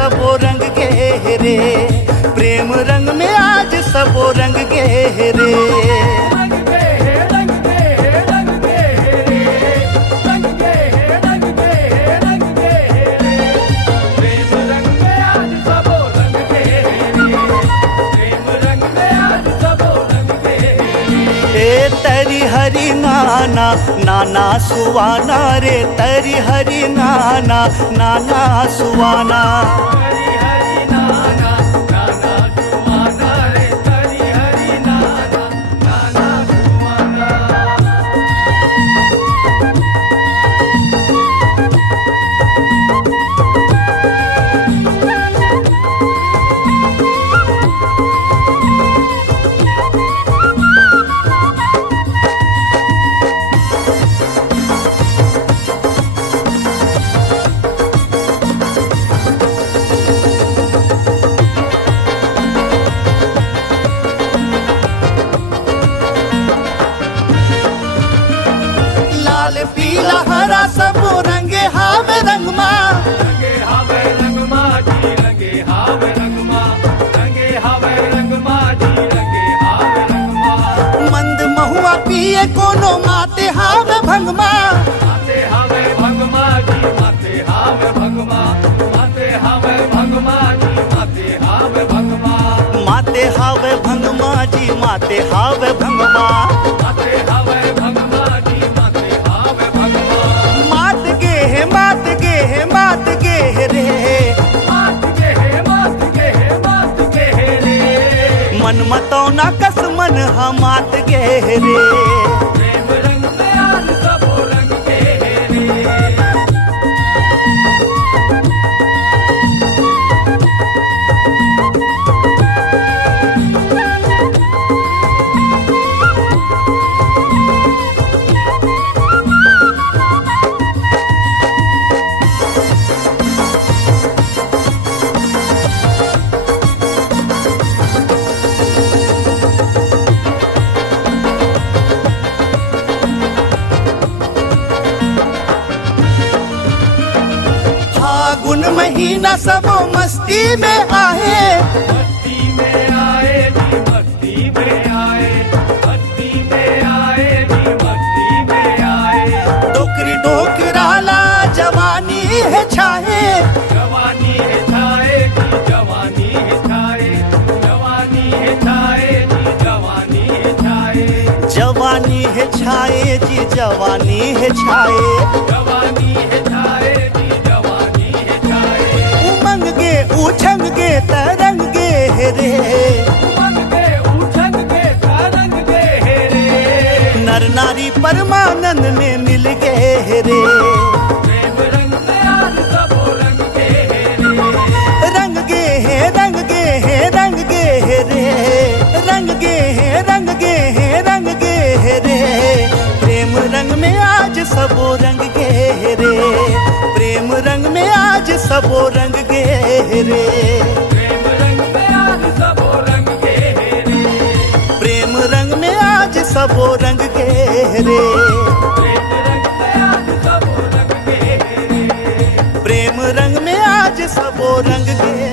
सबो रंग गहरे, प्रेम रंग में आज सबो रंग गहरे। तरी हरि नाना नाना सुवाना रे, तरी हरि नाना नाना सुवाना। पीला हरा सबो रंगे हावे रंगमा, रंगे हावे रंगमा जी, रंगे हावे रंगमा, रंगे हावे रंगमा जी, रंगे हावे रंगमा। मंद महुआ पिए कोनो माते हावे भंगमा, माते हावे भंगमा जी, माते हावे भंगमा, माते हावे भंगमा जी, माते हावे भंगमा। माते हावे भंगमा जी, माते हावे भंगमा। माते हावे भंगमा जी, माते हावे भंगमा। मात गे है मात गे है मात गे रे, मात गे है मात गे है मात गे रे। मन मतौना कस मन हम मात गे रे। प्रेम रंग में आज सबो रंग गहरे। फागुन महीना सबो मस्ती में आए, मस्ती में आए जी, मस्ती में आए, मस्ती में आए जी, मस्ती में आए। डोकरी डोकराला जवानी है छाए, जवानी है छाए जी, जवानी है छाए, जवानी है छाए जी, जवानी है छाए। जवानी है छाए जी, जवानी है छाए। जवानी है छाए जी, जवानी है छाए। उमंग गे उछंग गे तरंग गे रे, उमंग गे उछंग गे तरंग गे रे। नर नारी परमानंद में मिल गए रे। प्रेम रंग में आज सबो रंग गहरे। रंग गे है रंग गे है रंग गे रे, रंग गे है रंग गे है रंग गे रे। प्रेम रंग में आज सबो रंग गे रे, प्रेम रंग में आज सबो रंग गे रे। प्रेम रंग में आज सबो रंग गहरे। प्रेम रंग में आज सबो रंग गे रे। प्रेम रंग में आज सबो रंग गहरे। प्रेम रंग में आज सबो रंग गे